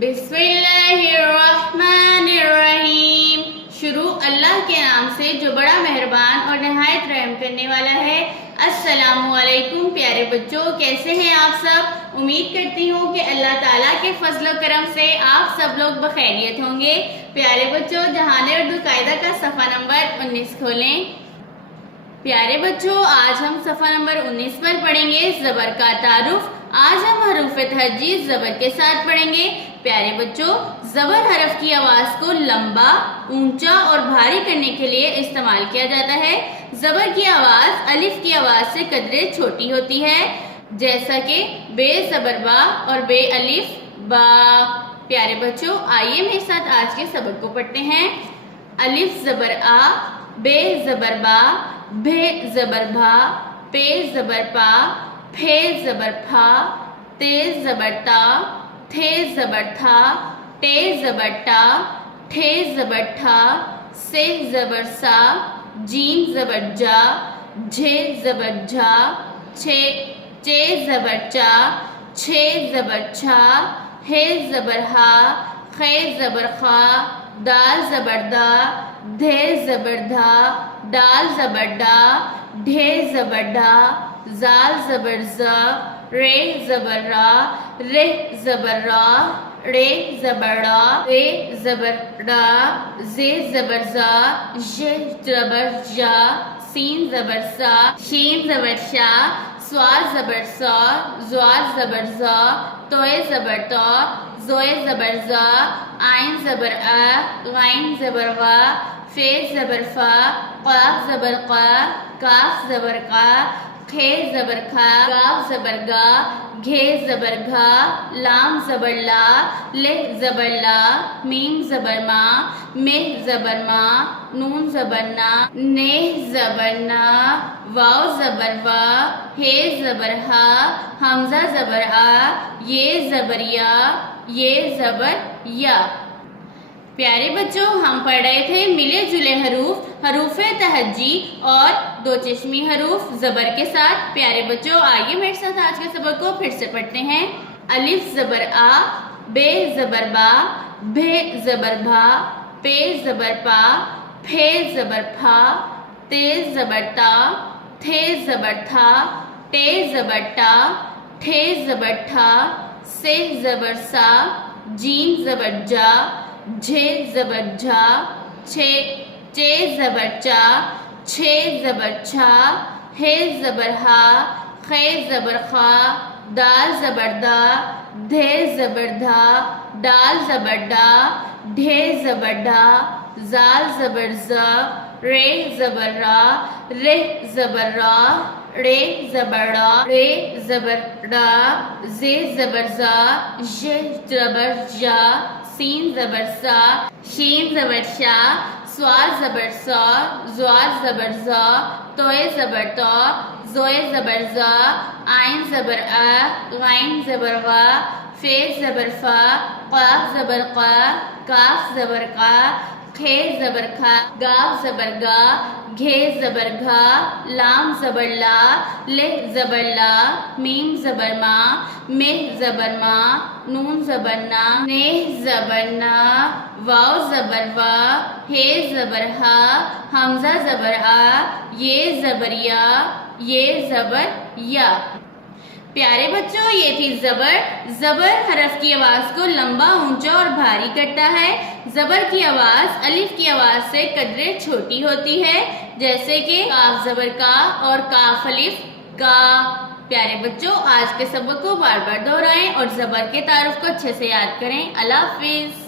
बिस्मिल्लाहिर्रहमानिर्रहीम। शुरू अल्लाह के नाम से जो बड़ा मेहरबान और नहायत रहम करने वाला है। अस्सलामु अलैकुम प्यारे बच्चों, कैसे हैं आप सब? उम्मीद करती हूँ कि अल्लाह ताला के फजल करम से आप सब लोग बखैरियत होंगे। प्यारे बच्चों, जहाने उर्दू कायदा का सफ़ा नंबर 19 खोलें। प्यारे बच्चों, आज हम सफ़ा नंबर 19 पर पढ़ेंगे ज़बर का तारुफ। आज हम हरूफ तहज्जी ज़बर के साथ पढ़ेंगे। प्यारे बच्चों, ज़बर हरफ की आवाज़ को लंबा, ऊंचा और भारी करने के लिए इस्तेमाल किया जाता है। ज़बर की आवाज़ अलिफ की आवाज़ से कदरे छोटी होती है, जैसा कि बे ज़बर बा और बे अलिफ बा। प्यारे बच्चों, आइए मेरे साथ आज के सबक को पढ़ते हैं। अलिफ ज़बर आ, बे ज़बर बा, भे ज़बर भा, पे ज़बर पा, फे ज़बर फा, ते ज़बर ता, थे ज़बर था, टे ज़बर टा, ठे ज़बर ठा, से ज़बर सा, जीम ज़बर जा, झे ज़बर झा, चे ज़बर चा, छे ज़बर छा, हे ज़बर हा, खे ज़बर खा, दाल ज़बर दा, धे ज़बर धा, डाल ज़बर डा, ढे ज़बर डा, जाल ज़बर ज़ा, रे ज़बर रा, रे ज़बर रा, रे ज़बर रा, रे ज़बर रा, जे ज़बर ज़ा, जे ज़बर जा, सीन ज़बर सा, शीन ज़बर शा, स्वार ज़बर सा, ज़्वार ज़बर ज़ा, तोए ज़बर तो, ज़ोए ज़बर ज़ा, आइन ज़बर आ, गाइन ज़बर गा, फे ज़बर फा, क़ाफ ज़बर क़ा, काफ ज़बर क़ा, खे ज़बर खा, गाफ ज़बर गा, घे ज़बर घा, लाम ज़बर ला, ले ज़बर ला, मीम ज़बर मा, मेह ज़बर मा, नून ज़बर ना, ने ज़बर ना, वाव ज़बर वा, हे ज़बर हा, हमज़ा ज़बर आ, ये ज़बर या, ये ज़बर या। प्यारे बच्चों, हम पढ़ रहे थे मिले जुले हरूफ तहज्जी और दो चश्मी हरूफ ज़बर के साथ। प्यारे बच्चों, आइए मेरे साथ आज के सबक को फिर से पढ़ते हैं। अलिफ ज़बर आ, बे ज़बर बा, भे ज़बर भा, पे ज़बर पा, फे ज़बर फा, ते ज़बर ता, थे ज़बर था, टे ज़बर टा, ठे ज़बर ठा, से ज़बर सा, जीम ज़बर जा, झे ज़बर झा, चे ज़बर चा, छे ज़बर छा, हे ज़बर हा, खे ज़बर खा, दाल ज़बर दा, धे ज़बर धा, डाल ज़बर डा, ढे ज़बर डा, जाल ज़बर ज़ा, रे ज़बर रा, रे ज़बर रा, रे ज़बर रा, रे ज़बर रा, जे ज़बर ज़ा, जे ज़बर जा, सीन ज़बर सा, शीन ज़बर शा, स्वार ज़बर सा, ज़्वार ज़बर ज़ा, तोए ज़बर तो, ज़ोए ज़बर ज़ा, आइन ज़बर आ, गाइन ज़बर गा, फे ज़बर फा, क़ाफ ज़बर क़ा, काफ ज़बर क़ा, खे ज़बर खा, गाफ ज़बर गा, घे ज़बर घा, लाम ज़बर ला, ले ज़बर ला, मीम ज़बर मा, मेह ज़बर मा, नून ज़बर ना, ने ज़बर ना, वाव ज़बर वा, हे ज़बर हा, हमज़ा ज़बर आ, ये ज़बर या, ये ज़बर या। प्यारे बच्चों, ये थी ज़बर। ज़बर हरफ की आवाज़ को लंबा, ऊंचा और भारी करता है। ज़बर की आवाज़ अलिफ की आवाज़ से कदरे छोटी होती है, जैसे कि काफ ज़बर का और काफ अलिफ का। प्यारे बच्चों, आज के सबक को बार बार दोहराएं और ज़बर के तारुफ को अच्छे से याद करें। अल्लाह हाफिज़।